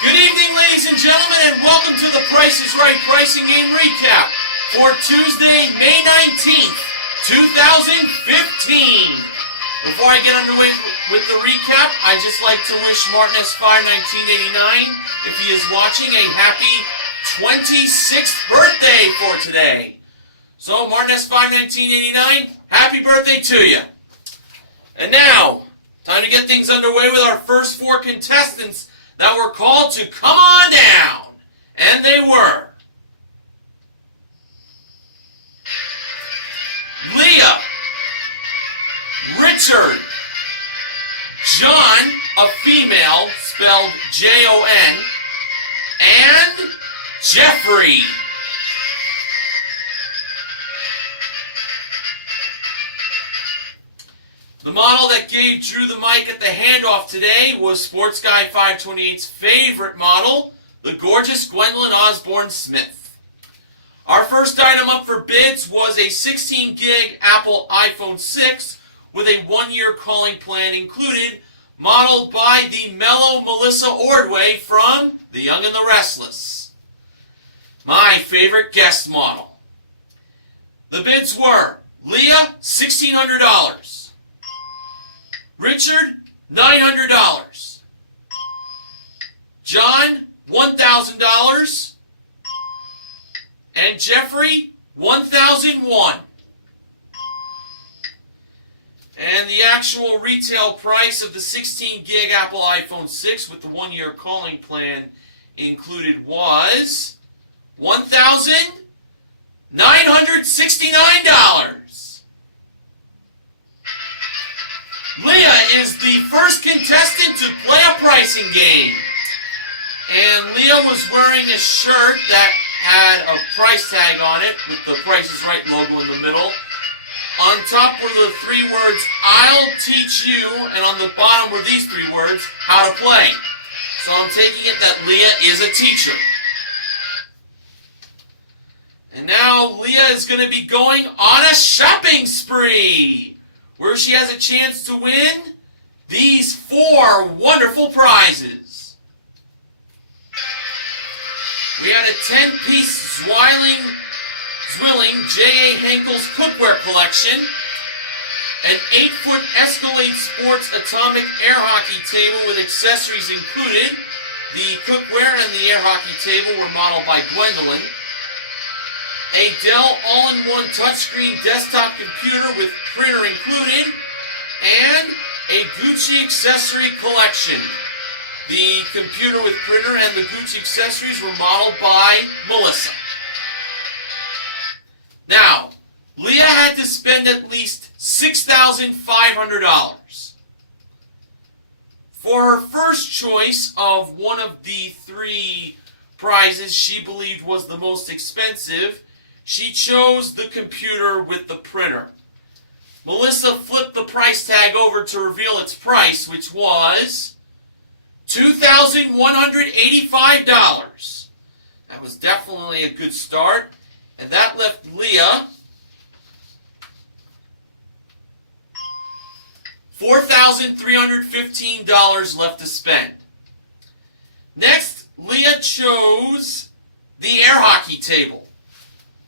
Good evening, ladies and gentlemen, and welcome to the Price is Right Pricing Game Recap for Tuesday, May 19th, 2015. Before I get underway with the recap, I'd just like to wish Martin S. 1989, if he is watching, a happy 26th birthday for today. So, Martin S. 1989, happy birthday to you. And now, time to get things underway with our first four contestants that were called to come on down. And they were Leah, Richard, John, a female, spelled Jon, and Jeffrey. The model that gave Drew the mic at the handoff today was Sports Guy 528's favorite model, the gorgeous Gwendolyn Osborne Smith. Our first item up for bids was a 16 gig Apple iPhone 6 with a 1-year calling plan included, modeled by the mellow Melissa Ordway from The Young and the Restless. My favorite guest model. The bids were Leah, $1,600. Richard, $900. John, $1,000. And Jeffrey, $1,001. And the actual retail price of the 16 gig Apple iPhone 6 with the 1-year calling plan included was $1,969. Leah is the first contestant to play a pricing game. And Leah was wearing a shirt that had a price tag on it with the Price is Right logo in the middle. On top were the 3 words, I'll teach you, and on the bottom were these 3 words, how to play. So I'm taking it that Leah is a teacher. And now Leah is going to be going on a shopping spree, where she has a chance to win these 4 wonderful prizes. We had a 10-piece Zwilling J.A. Henkel's cookware collection, an 8-foot Escalade Sports Atomic Air Hockey table with accessories included. The cookware and the air hockey table were modeled by Gwendolyn. A Dell all-in-one touchscreen desktop computer with printer included, and a Gucci accessory collection. The computer with printer and the Gucci accessories were modeled by Melissa. Now, Leah had to spend at least $6,500. For her first choice of one of the 3 prizes she believed was the most expensive, she chose the computer with the printer. Melissa flipped the price tag over to reveal its price, which was $2,185. That was definitely a good start, and that left Leah $4,315 left to spend. Next, Leah chose the air hockey table.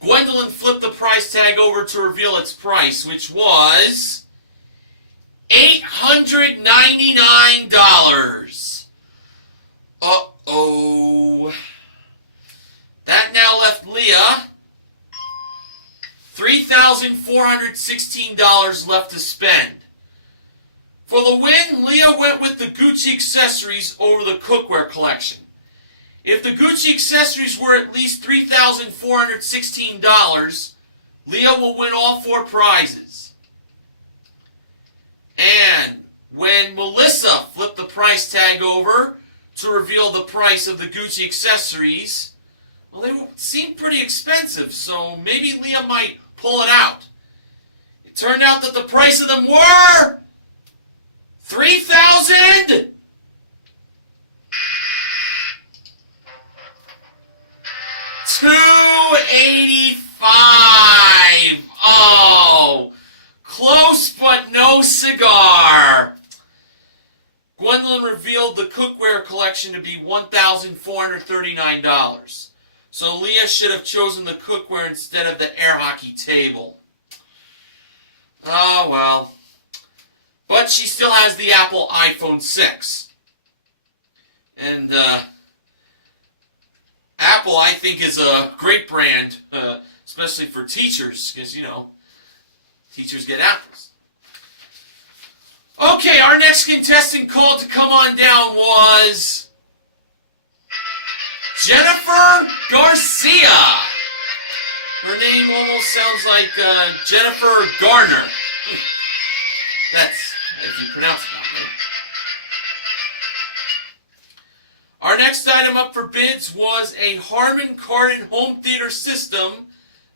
Gwendolyn flipped the price tag over to reveal its price, which was $899. Uh-oh. That now left Leah $3,416 left to spend. For the win, Leah went with the Gucci accessories over the cookware collection. If the Gucci accessories were at least $3,416, Leah will win all 4 prizes. And when Melissa flipped the price tag over to reveal the price of the Gucci accessories, well, they seemed pretty expensive, so maybe Leah might pull it out. It turned out that the price of them were $3,000. $285. Oh, close but no cigar. Gwendolyn revealed revealed the cookware collection to be $1,439. So Leah should have chosen the cookware instead of the air hockey table. Oh well. But she still has the Apple iPhone 6. And Apple, I think, is a great brand, especially for teachers, because, you know, teachers get apples. Okay, our next contestant called to come on down was Jennifer Garcia. Her name almost sounds like Jennifer Garner. That's if you pronounce it that way. Our next item up for bids was a Harman Kardon home theater system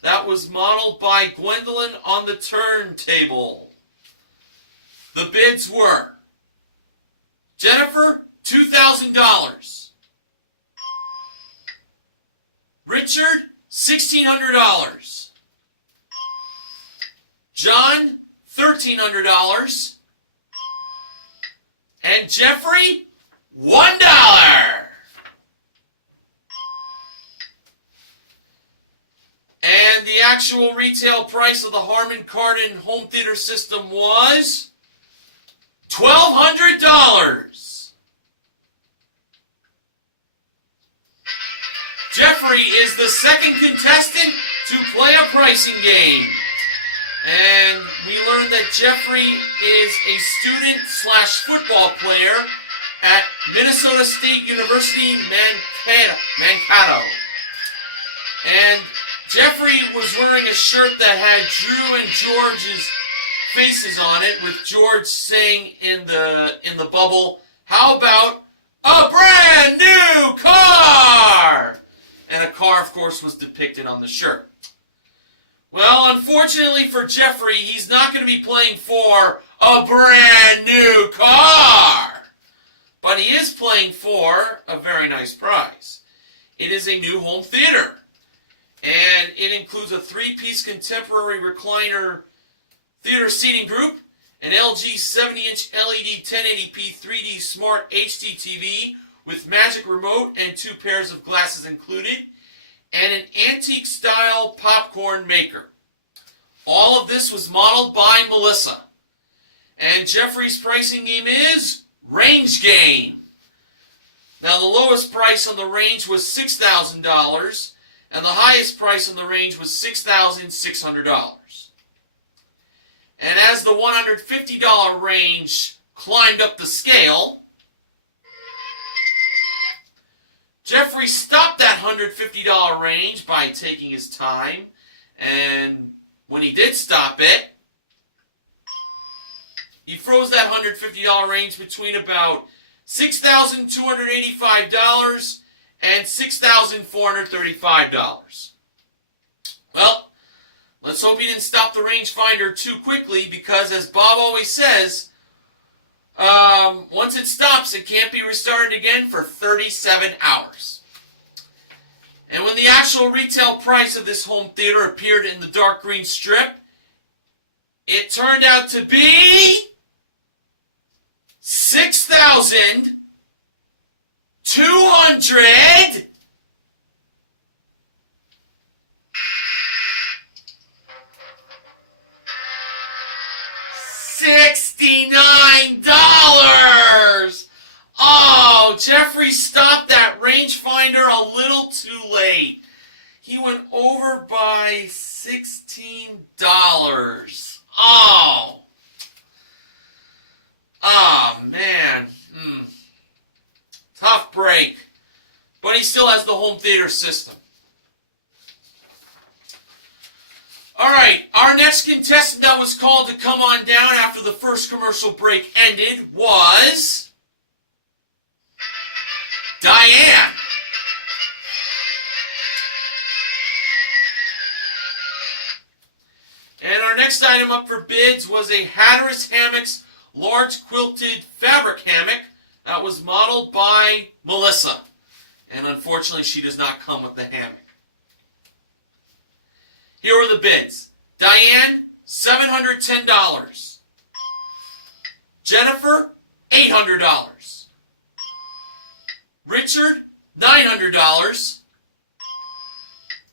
that was modeled by Gwendolyn on the turntable. The bids were Jennifer, $2,000. Richard, $1,600. John, $1,300. And Jeffrey, $1. And the actual retail price of the Harman Kardon home theater system was $1,200. Jeffrey is the second contestant to play a pricing game. And we learned that Jeffrey is a student/football player at Minnesota State University, Mankato. And Jeffrey was wearing a shirt that had Drew and George's faces on it, with George saying in the bubble, "How about a brand new car?" And a car, of course, was depicted on the shirt. Well, unfortunately for Jeffrey, he's not going to be playing for a brand new car. But he is playing for a very nice prize. It is a new home theater. And it includes a 3-piece contemporary recliner theater seating group, an LG 70-inch LED 1080p 3D Smart HD TV with magic remote and 2 pairs of glasses included, and an antique-style popcorn maker. All of this was modeled by Melissa. And Jeffrey's pricing game is Range Game. Now, the lowest price on the range was $6,000, and the highest price on the range was $6,600. And as the $150 range climbed up the scale, Jeffrey stopped that $150 range by taking his time, and when he did stop it, he froze that $150 range between about $6,285 and $6,435. Well, let's hope he didn't stop the rangefinder too quickly, because as Bob always says, once it stops, it can't be restarted again for 37 hours. And when the actual retail price of this home theater appeared in the dark green strip, it turned out to be $6,200. $69. Oh, Jeffrey stopped that rangefinder a little too late. He went over by $16. Oh. Oh, man. Tough break. But he still has the home theater system. Alright, our next contestant that was called to come on down after the first commercial break ended was Diane. And our next item up for bids was a Hatteras Hammocks large quilted fabric hammock that was modeled by Melissa. And unfortunately, she does not come with the hammock. Here are the bids. Diane, $710. Jennifer, $800. Richard, $900.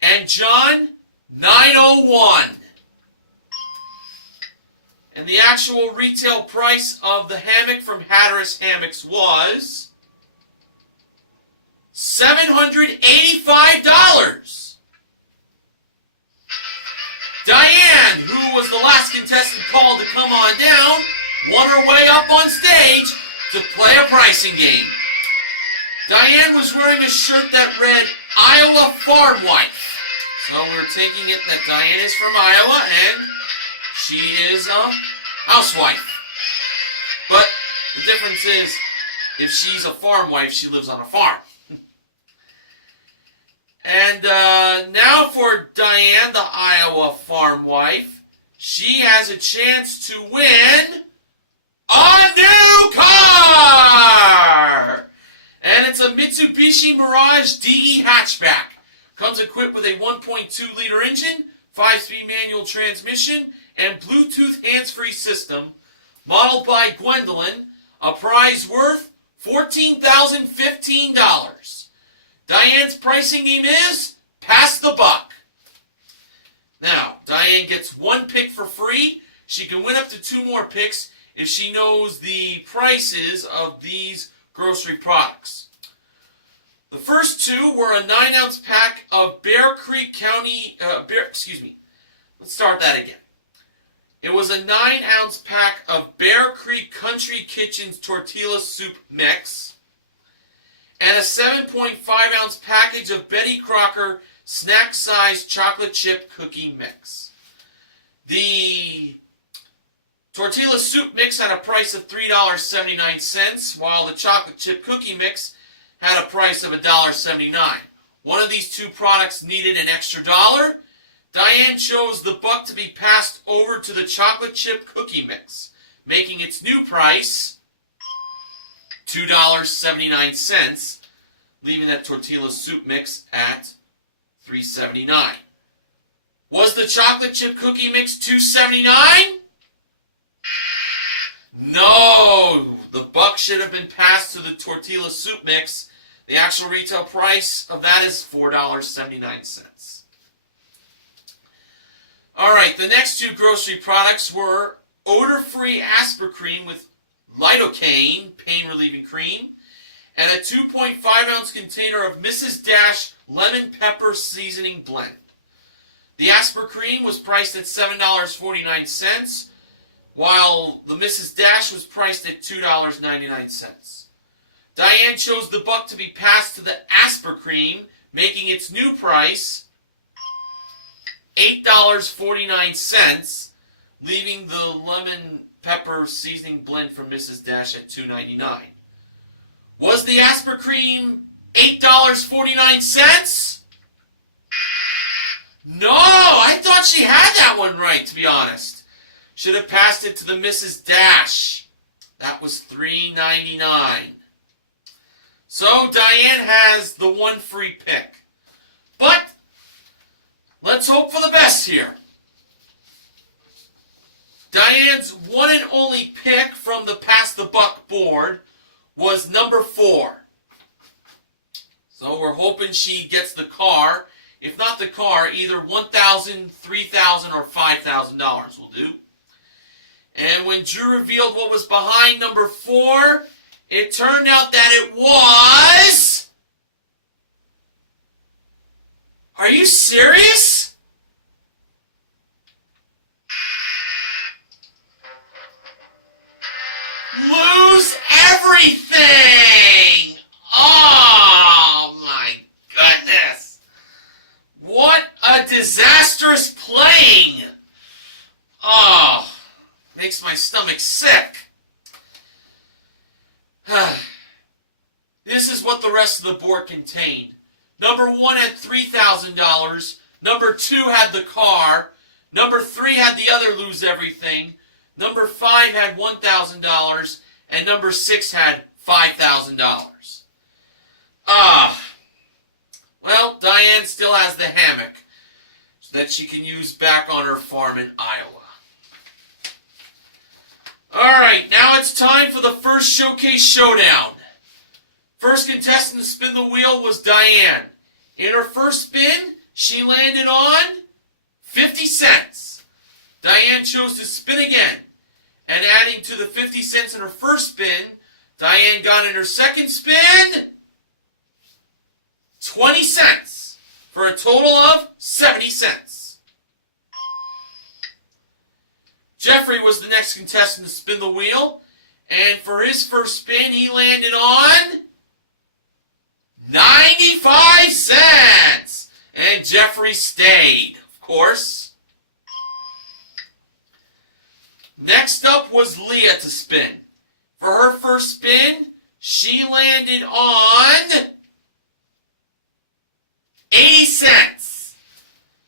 And John, $901. And the actual retail price of the hammock from Hatteras Hammocks was $785. Diane, who was the last contestant called to come on down, won her way up on stage to play a pricing game. Diane was wearing a shirt that read, Iowa Farm Wife. So we're taking it that Diane is from Iowa and she is a housewife. But the difference is, if she's a farm wife, she lives on a farm. And now for Diane, the Iowa farm wife, she has a chance to win a new car! And it's a Mitsubishi Mirage DE hatchback. Comes equipped with a 1.2-liter engine, 5-speed manual transmission, and Bluetooth hands-free system. Modeled by Gwendolyn, a prize worth $14,015. Diane's pricing game is Pass the Buck. Now, Diane gets one pick for free. She can win up to 2 more picks if she knows the prices of these grocery products. The first 2 were a 9-ounce pack of Bear Creek County, let's start that again. It was a 9-ounce pack of Bear Creek Country Kitchen's tortilla soup mix and a 7.5-ounce package of Betty Crocker snack-sized chocolate chip cookie mix. The tortilla soup mix had a price of $3.79, while the chocolate chip cookie mix had a price of $1.79. One of these 2 products needed an extra $1. Diane chose the buck to be passed over to the chocolate chip cookie mix, making its new price $2.79, leaving that tortilla soup mix at $3.79. Was the chocolate chip cookie mix $2.79? No! The buck should have been passed to the tortilla soup mix. The actual retail price of that is $4.79. Alright, the next 2 grocery products were odor-free Aspercreme with lidocaine, pain-relieving cream, and a 2.5-ounce container of Mrs. Dash Lemon Pepper Seasoning Blend. The Aspercreme was priced at $7.49, while the Mrs. Dash was priced at $2.99. Diane chose the buck to be passed to the Aspercreme, making its new price $8.49, leaving the lemon pepper seasoning blend from Mrs. Dash at $2.99. Was the Aspercreme $8.49? No, I thought she had that one right, to be honest. Should have passed it to the Mrs. Dash. That was $3.99. So Diane has the 1 free pick. But let's hope for the best here. Diane's one and only pick from the Pass the Buck board was number 4. So we're hoping she gets the car. If not the car, either $1,000, $3,000, or $5,000 will do. And when Drew revealed what was behind number 4, it turned out that it was... Are you serious? Lose everything! Oh my goodness! What a disastrous playing! Oh, makes my stomach sick. This is what the rest of the board contained. Number 1 had $3,000. Number 2 had the car. Number 3 had the other lose everything. Number 5 had $1,000. And number 6 had $5,000. Well, Diane still has the hammock that she can use back on her farm in Iowa. Alright, now it's time for the first Showcase Showdown. First contestant to spin the wheel was Diane. In her first spin, she landed on 50 cents. Diane chose to spin again, and adding to the 50 cents in her first spin, Diane got in her second spin 20 cents for a total of 70 cents. Jeffrey was the next contestant to spin the wheel, and for his first spin, he landed on 95 cents. And Jeffrey stayed, of course. Next up was Leah to spin. For her first spin, she landed on 80 cents.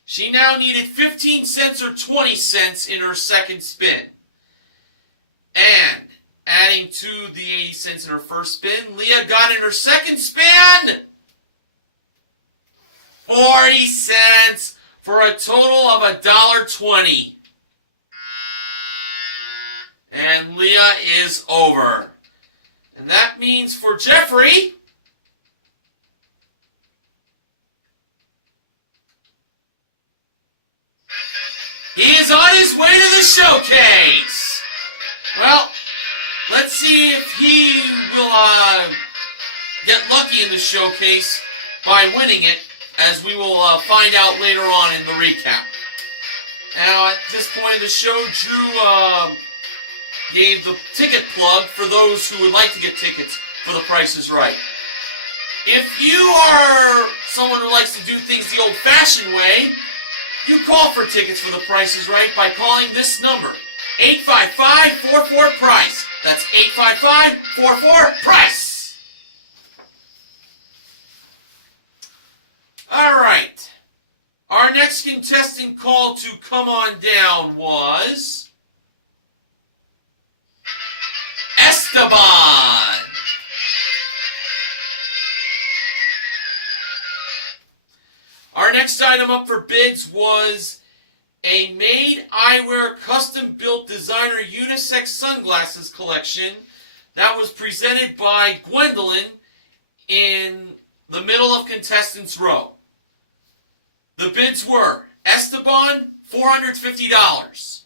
She now needed 15 cents or 20 cents in her second spin. And adding to the 80 cents in her first spin, Leah got in her second spin 40 cents for a total of $1.20. And Leah is over. And that means for Jeffrey, he is on his way to the showcase. Well, let's see if he will get lucky in the showcase by winning it, as we will find out later on in the recap. Now, at this point of the show, Drew gave the ticket plug for those who would like to get tickets for The Price is Right. If you are someone who likes to do things the old-fashioned way, you call for tickets for The Price is Right by calling this number, 855-44-PRICE. That's 855-44-PRICE. All right. Our next contestant called to come on down was Esteban. Our next item up for bids was a Made Eyewear custom-built designer unisex sunglasses collection that was presented by Gwendolyn in the middle of contestants' row. The bids were Esteban, $450.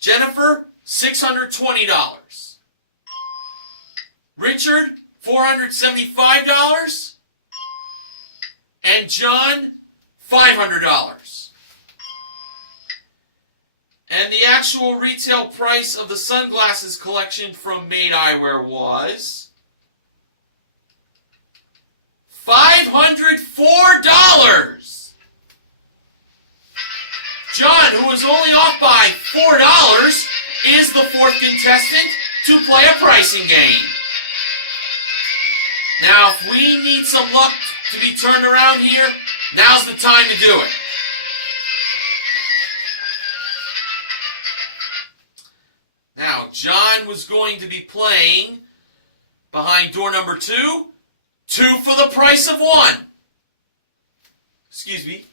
Jennifer, $620. Richard, $475. And John, $500. And the actual retail price of the sunglasses collection from Made Eyewear was $504. John, who was only off by $4, is the fourth contestant to play a pricing game. Now, if we need some luck to be turned around here, now's the time to do it. Now, John was going to be playing behind door number 2, 2 for the price of 1. Excuse me.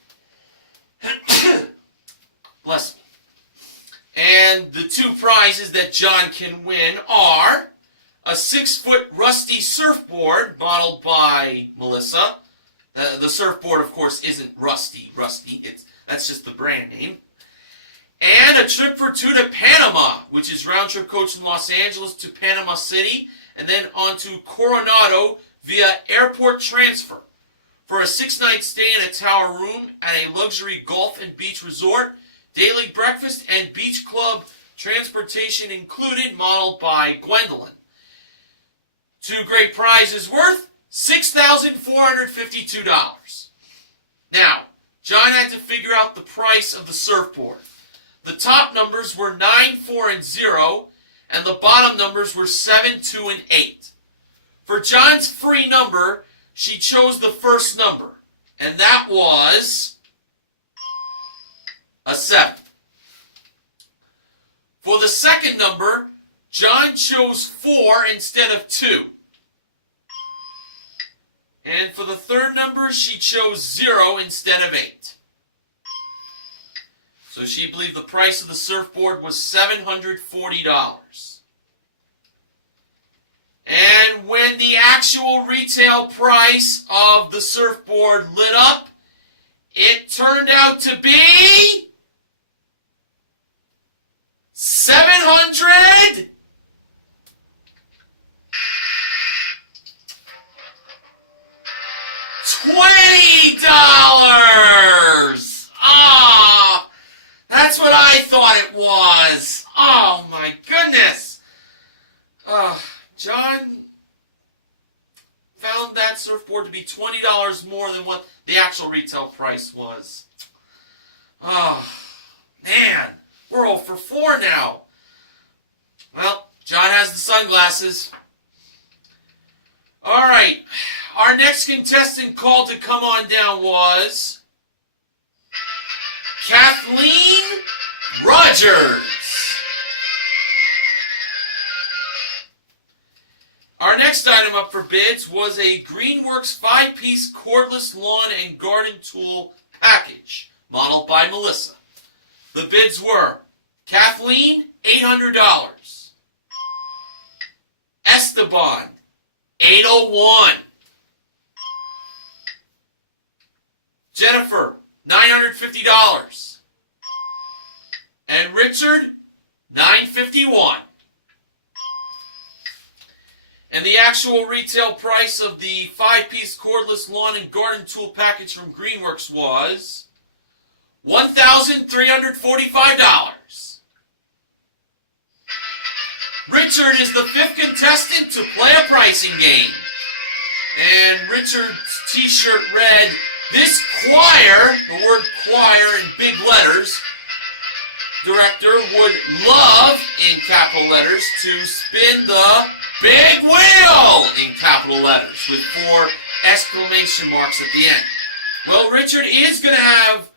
Bless me. And the 2 prizes that John can win are a 6-foot rusty surfboard modeled by Melissa. The surfboard, of course, isn't rusty. That's just the brand name. And a trip for 2 to Panama, which is round-trip coach from Los Angeles to Panama City, and then on to Coronado via airport transfer for a 6-night stay in a tower room at a luxury golf and beach resort, daily breakfast and beach club transportation included, modeled by Gwendolyn. 2 great prizes worth $6,452. Now, John had to figure out the price of the surfboard. The top numbers were 9, 4, and 0, and the bottom numbers were 7, 2, and 8. For John's free number, she chose the first number, and that was a 7. For the second number, John chose 4 instead of 2. And for the third number, she chose 0 instead of 8. So she believed the price of the surfboard was $740. And when the actual retail price of the surfboard lit up, it turned out to be $720. Ah, that's what I thought it was. Oh my goodness. John found that surfboard to be $20 more than what the actual retail price was. Oh, man. We're 0 for 4 now. Well, John has the sunglasses. All right. Our next contestant called to come on down was Kathleen Rogers. Our next item up for bids was a Greenworks 5-piece cordless lawn and garden tool package, modeled by Melissa. The bids were Kathleen, $800. Esteban, $801. Jennifer, $950. And Richard, $951. And the actual retail price of the 5-piece cordless lawn and garden tool package from Greenworks was $1,345. Richard is the 5th contestant to play a pricing game. And Richard's t-shirt read, "This choir," the word choir in big letters, director would love, in capital letters, to spin the big wheel in capital letters with 4 exclamation marks at the end. Well, Richard is going to have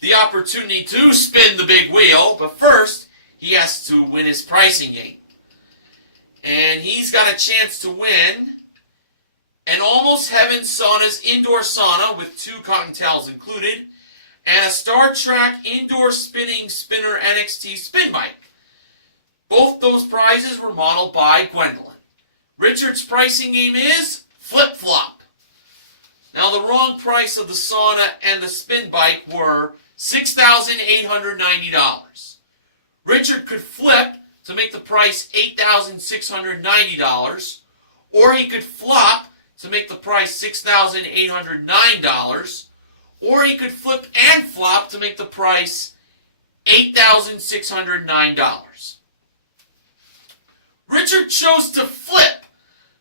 the opportunity to spin the big wheel, but first he has to win his pricing game. And he's got a chance to win an Almost Heaven Sauna's indoor sauna with 2 cotton towels included, and a Star Trek indoor spinning spinner NXT spin bike. Both those prizes were modeled by Gwendolyn. Richard's pricing game is flip-flop. Now, the wrong price of the sauna and the spin bike were $6,890. Richard could flip to make the price $8,690, or he could flop to make the price $6,809, or he could flip and flop to make the price $8,609. Richard chose to flip,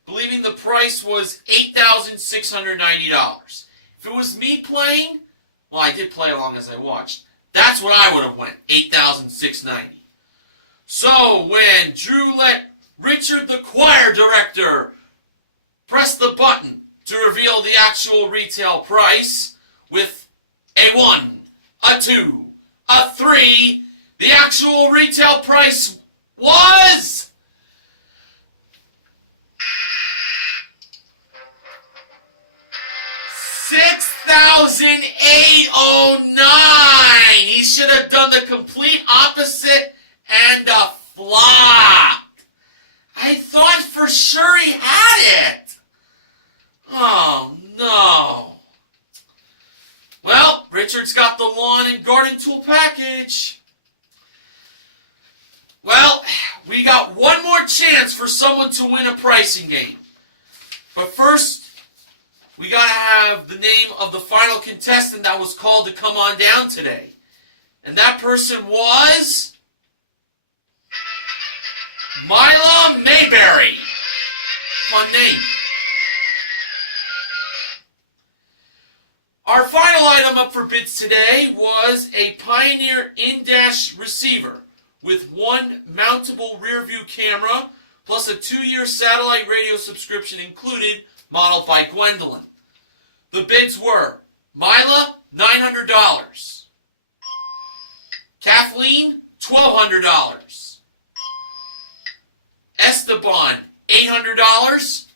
believing the price was $8,690. If it was me playing, well, I did play along as I watched, that's what I would have went, $8,690. So when Drew let Richard the choir director press the button to reveal the actual retail price with a 1, a 2, a 3, the actual retail price was $6,809. He should have done the complete opposite and a flop. I thought for sure he had it. Oh, no. Well, Richard's got the lawn and garden tool package. Well, we got one more chance for someone to win a pricing game. But first, we got to have the name of the final contestant that was called to come on down today. And that person was Mila Mayberry. Fun name. Our final item up for bids today was a Pioneer in-dash receiver with 1 mountable rear view camera plus a 2-year satellite radio subscription included, modeled by Gwendolyn. The bids were Mila, $900. Kathleen, $1,200. Esteban, $800.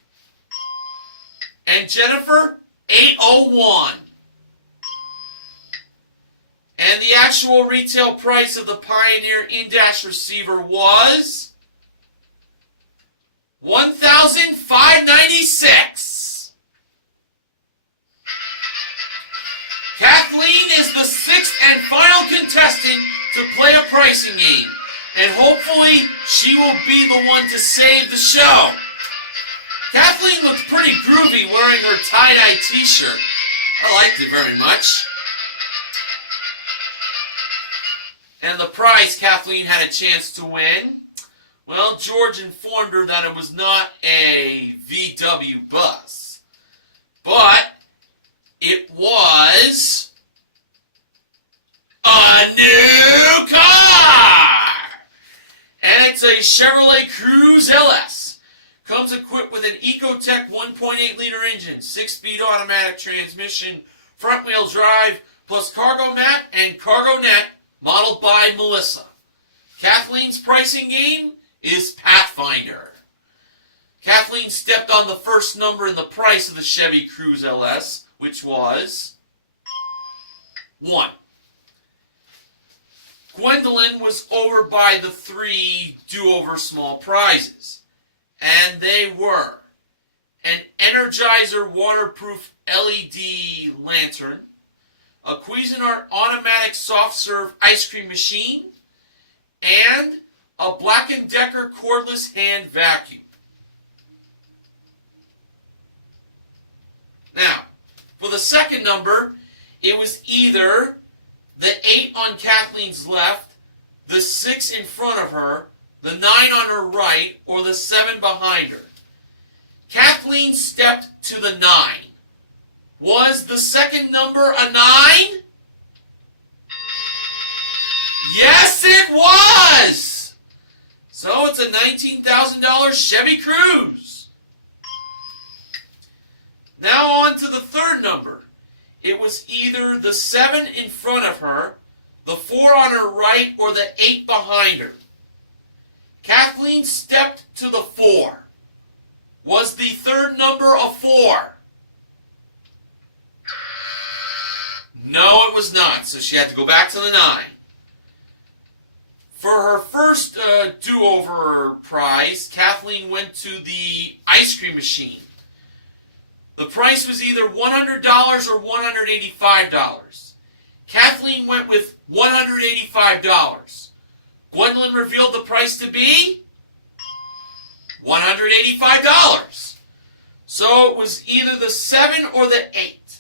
And Jennifer, $801. And the actual retail price of the Pioneer in-dash receiver was $1,596. pricing game. And hopefully, she will be the one to save the show. Kathleen looked pretty groovy wearing her tie-dye t-shirt. I liked it very much. And the prize Kathleen had a chance to win, well, George informed her that it was not a VW bus, but it was a new car! And it's a Chevrolet Cruze LS. Comes equipped with an Ecotec 1.8-liter engine, 6-speed automatic transmission, front-wheel drive, plus cargo mat and cargo net, modeled by Melissa. Kathleen's pricing game is Pathfinder. Kathleen stepped on the first number in the price of the Chevy Cruze LS, which was 1. Gwendolyn was over by the 3 do-over small prizes, and they were an Energizer waterproof LED lantern, a Cuisinart automatic soft serve ice cream machine, and a Black & Decker cordless hand vacuum. Now, for the second number, it was either the 8 on Kathleen's left, the 6 in front of her, the 9 on her right, or the 7 behind her. Kathleen stepped to the 9. Was the second number a 9? Yes, it was! So it's a $19,000 Chevy Cruze. Now on to the third number. It was either the 7 in front of her, the 4 on her right, or the 8 behind her. Kathleen stepped to the 4. Was the third number a 4? No, it was not, so she had to go back to the 9. For her first do-over prize, Kathleen went to the ice cream machine. The price was either $100 or $185. Kathleen went with $185. Gwendolyn revealed the price to be $185. So it was either the 7 or the 8.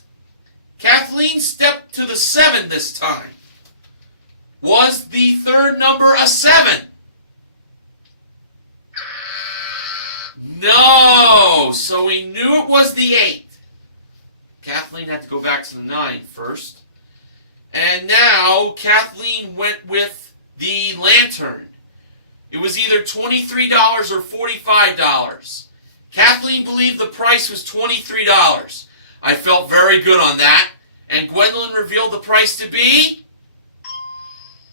Kathleen stepped to the 7 this time. Was the third number a 7? No, so we knew it was the 8. Kathleen had to go back to the 9 first. And now Kathleen went with the lantern. It was either $23 or $45. Kathleen believed the price was $23. I felt very good on that. And Gwendolyn revealed the price to be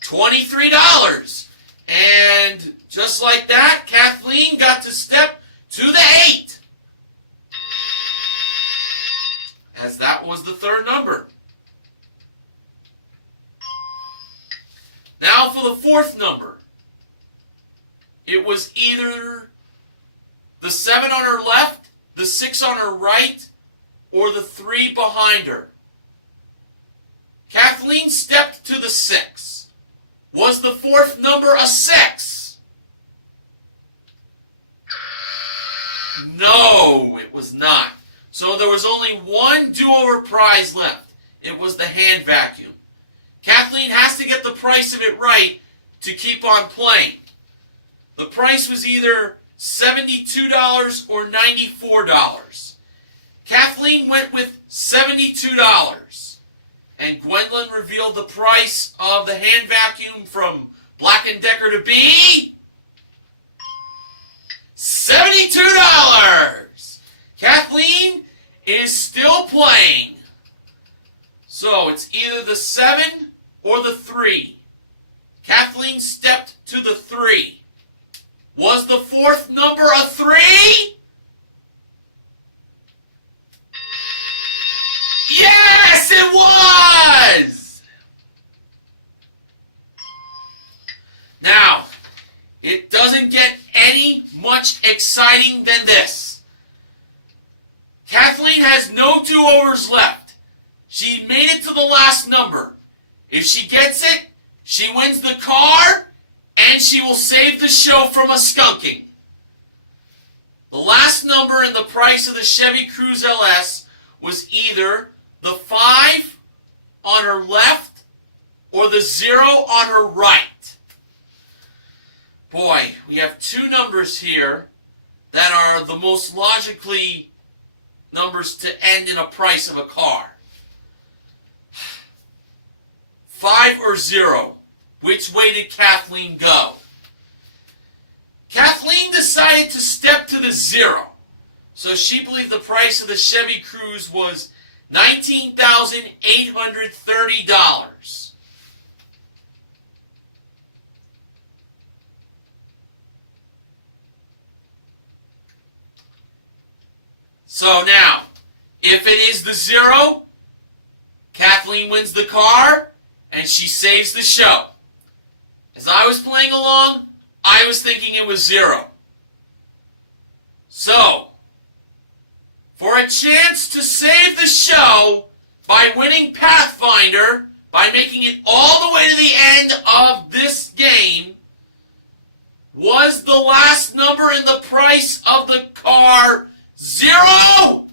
$23. And just like that, Kathleen got to step to the 8. As that was the third number. Now for the fourth number. It was either the 7 on her left, the 6 on her right, or the 3 behind her. Kathleen stepped to the 6. Was the fourth number a 6? No, it was not. So there was only one do-over prize left. It was the hand vacuum. Kathleen has to get the price of it right to keep on playing. The price was either $72 or $94. Kathleen went with $72. And Gwendolyn revealed the price of the hand vacuum from Black & Decker to be $72. Kathleen is still playing. So it's either the 7 or the 3. Kathleen stepped to the 3. Was the fourth number a 3? Yes, it was! Now, it doesn't get any much exciting than this. Kathleen has no do-overs left. She made it to the last number. If she gets it, she wins the car and she will save the show from a skunking. The last number in the price of the Chevy Cruze LS was either the 5 on her left or the 0 on her right. Boy, we have two numbers here that are the most logically numbers to end in a price of a car. 5 or 0. Which way did Kathleen go? Kathleen decided to step to the 0. So she believed the price of the Chevy Cruze was $19,830. So now, if it is the 0, Kathleen wins the car, and she saves the show. As I was playing along, I was thinking it was 0. So, for a chance to save the show by winning Pathfinder, by making it all the way to the end of this game, was the last number in the price of the car 0?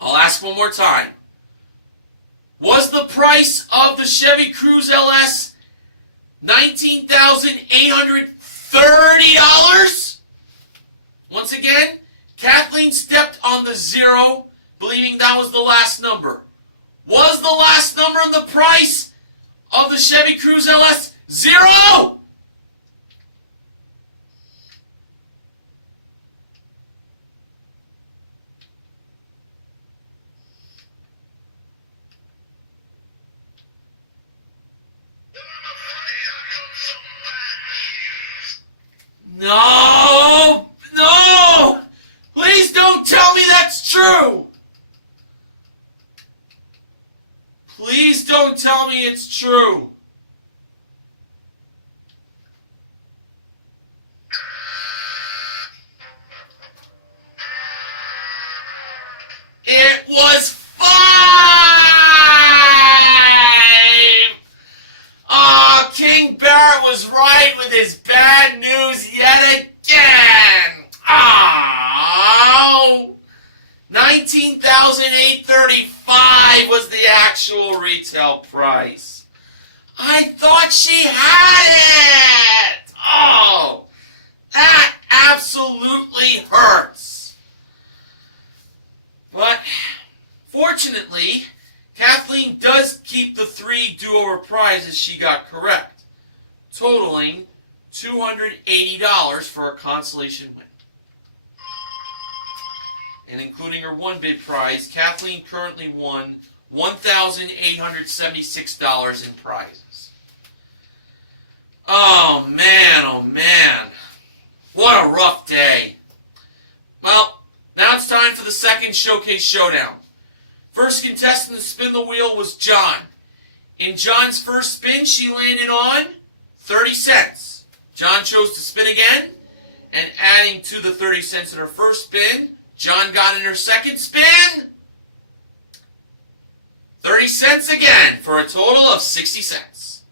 I'll ask one more time. Was the price of the Chevy Cruze LS $19,830? Once again, Kathleen stepped on the 0, believing that was the last number. Was the last number in the price of the Chevy Cruze LS 0? No! No! Please don't tell me that's true! Please don't tell me it's true. It was 5! Ah, King Barrett was right with his bad news yet again. Oh, $19,835 was the actual retail price. I thought she had it. Oh, that absolutely hurts. But fortunately, Kathleen does keep the 3 do-over prizes she got correct, totaling $280 for a consolation win. And including her 1-bid prize, Kathleen currently won $1,876 in prizes. Oh man, what a rough day. Well, now it's time for the second Showcase Showdown. First contestant to spin the wheel was John. In John's first spin, she landed on 30 cents. John chose to spin again, and adding to the 30 cents in her first spin, John got in her second spin 30 cents again, for a total of 60 cents.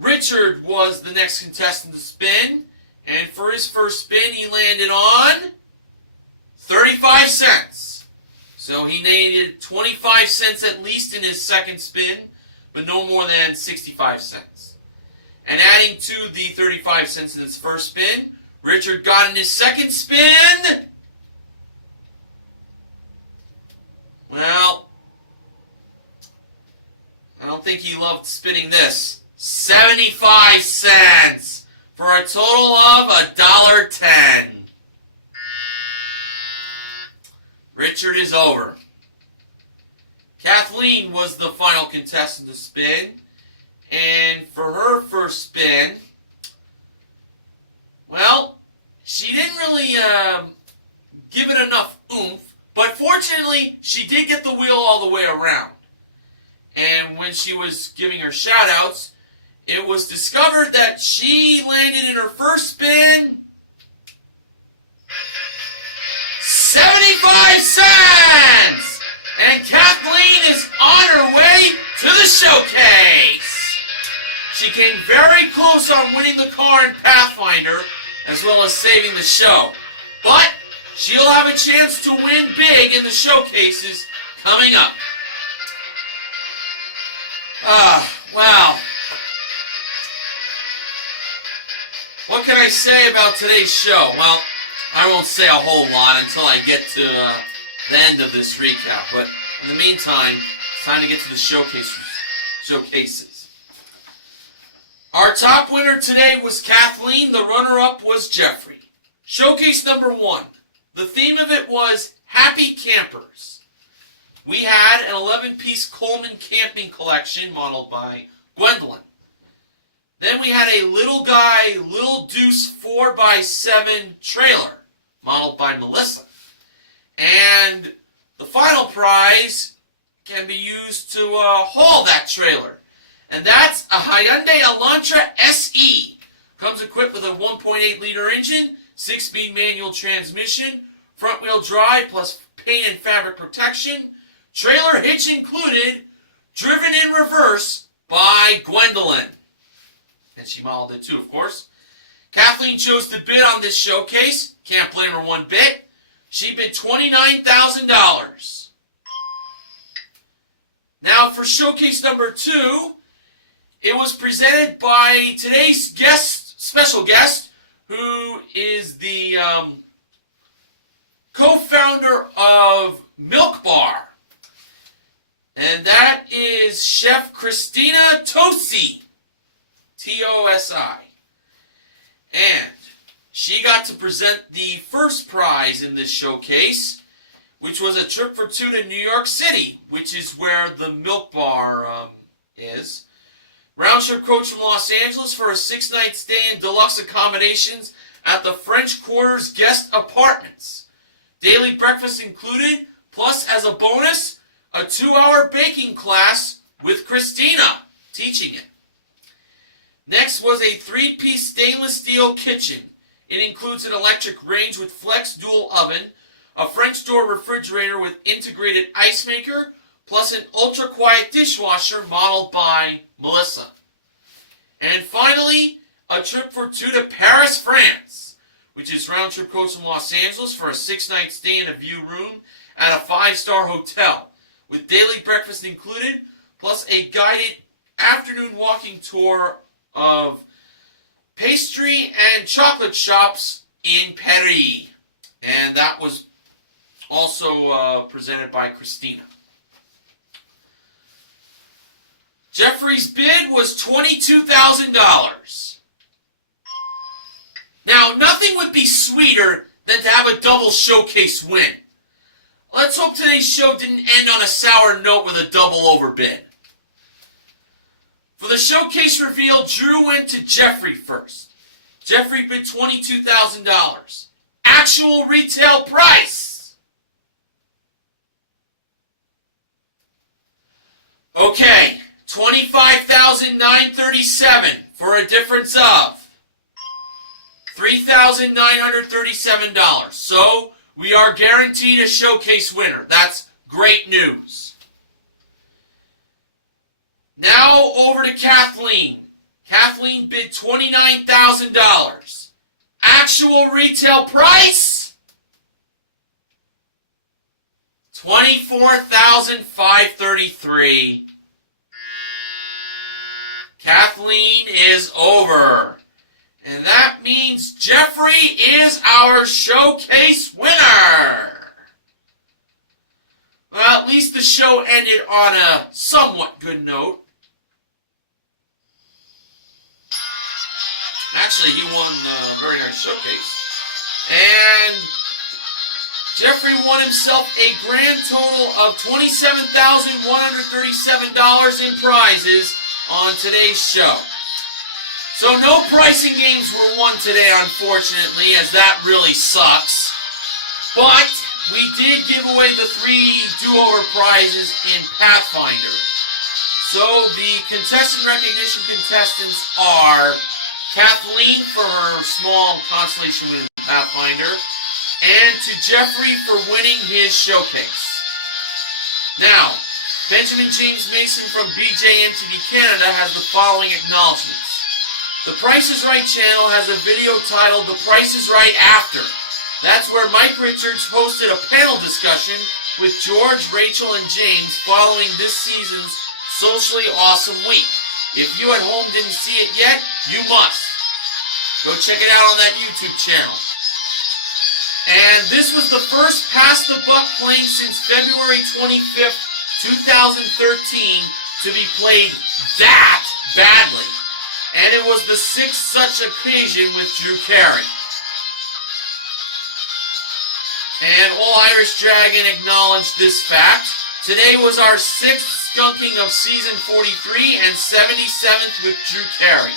Richard was the next contestant to spin, and for his first spin, he landed on 35 cents. So he needed 25 cents at least in his second spin, but no more than 65 cents. And adding to the 35 cents in his first spin, Richard got in his second spin, well, I don't think he loved spinning this, 75 cents, for a total of $1.10. Richard is over. Kathleen was the final contestant to spin, and for her first spin, well, she didn't really give it enough oomph, but fortunately, she did get the wheel all the way around. And when she was giving her shout-outs, it was discovered that she landed in her first spin 75 cents! And Kathleen is on her way to the showcase. She came very close on winning the car in Pathfinder, as well as saving the show. But she'll have a chance to win big in the showcases coming up. Wow. What can I say about today's show? Well, I won't say a whole lot until I get to the end of this recap. But in the meantime, it's time to get to the showcases. Our top winner today was Kathleen. The runner-up was Jeffrey. Showcase number 1. The theme of it was Happy Campers. We had an 11-piece Coleman camping collection modeled by Gwendolyn. Then we had a Little Guy, Little Deuce 4x7 trailer modeled by Melissa. And the final prize can be used to haul that trailer. And that's a Hyundai Elantra SE. Comes equipped with a 1.8-liter engine, 6-speed manual transmission, front-wheel drive plus paint and fabric protection, trailer hitch included, driven in reverse by Gwendolyn. And she modeled it too, of course. Kathleen chose to bid on this showcase. Can't blame her one bit. She bid $29,000. Now for showcase number 2, it was presented by today's special guest, who is the co-founder of Milk Bar. And that is Chef Christina Tosi. T-O-S-I. And she got to present the first prize in this showcase, which was a trip for 2 to New York City, which is where the Milk Bar is. Round-trip coach from Los Angeles for a 6-night stay in deluxe accommodations at the French Quarter's guest apartments. Daily breakfast included, plus as a bonus, a 2-hour baking class with Christina teaching it. Next was a 3-piece stainless steel kitchen. It includes an electric range with flex dual oven, a French door refrigerator with integrated ice maker, plus an ultra-quiet dishwasher modeled by Melissa. And finally, a trip for 2 to Paris, France, which is round-trip coach from Los Angeles for a 6-night stay in a view room at a 5-star hotel, with daily breakfast included, plus a guided afternoon walking tour of pastry and chocolate shops in Paris. And that was also presented by Christina. Jeffrey's bid was $22,000. Now, nothing would be sweeter than to have a double showcase win. Let's hope today's show didn't end on a sour note with a double overbid. For the showcase reveal, Drew went to Jeffrey first. Jeffrey bid $22,000. Actual retail price. Okay, $25,937 for a difference of $3,937. So we are guaranteed a showcase winner. That's great news. Now over to Kathleen. Kathleen bid $29,000. Actual retail price? $24,533. Kathleen is over. And that means Jeffrey is our showcase winner. Well, at least the show ended on a somewhat good note. Actually, he won a very nice showcase. And Jeffrey won himself a grand total of $27,137 in prizes on today's show. So no pricing games were won today, unfortunately, as that really sucks. But we did give away the 3 do-over prizes in Pathfinder. So the contestant recognition contestants are Kathleen for her small consolation win in Pathfinder, and to Jeffrey for winning his showcase. Now, Benjamin James Mason from BJMTV Canada has the following acknowledgements. The Price is Right channel has a video titled The Price is Right After. That's where Mike Richards hosted a panel discussion with George, Rachel, and James following this season's Socially Awesome Week. If you at home didn't see it yet, you must. Go check it out on that YouTube channel. And this was the first Pass the Buck playing since February 25th, 2013 to be played that badly. And it was the sixth such occasion with Drew Carey. And All Irish Dragon acknowledged this fact. Today was our sixth skunking of season 43 and 77th with Drew Carey.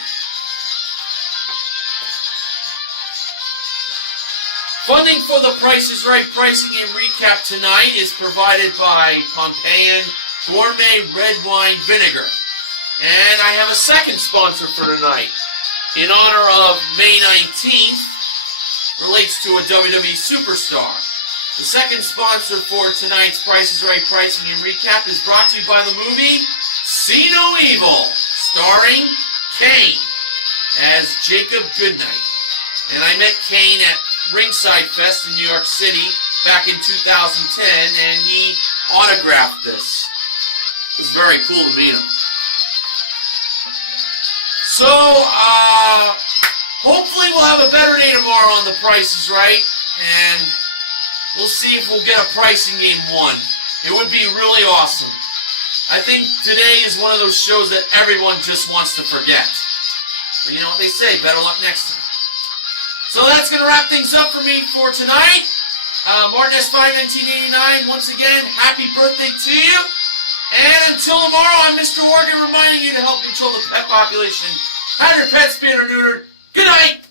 Funding for the Price is Right pricing and recap tonight is provided by Pompeian Gourmet Red Wine Vinegar. And I have a second sponsor for tonight. In honor of May 19th, relates to a WWE superstar. The second sponsor for tonight's Price is Right pricing and recap is brought to you by the movie See No Evil, starring Kane as Jacob Goodnight. And I met Kane at Ringside Fest in New York City back in 2010, and he autographed this. It was very cool to meet him. So, hopefully we'll have a better day tomorrow on The Price is Right, and we'll see if we'll get a pricing game won. It would be really awesome. I think today is one of those shows that everyone just wants to forget. But you know what they say, better luck next time. So that's going to wrap things up for me for tonight. Martin S. 5, 1989, once again, happy birthday to you. And until tomorrow, I'm Mr. Organ reminding you to help control the pet population. Have your pets spayed or neutered. Good night.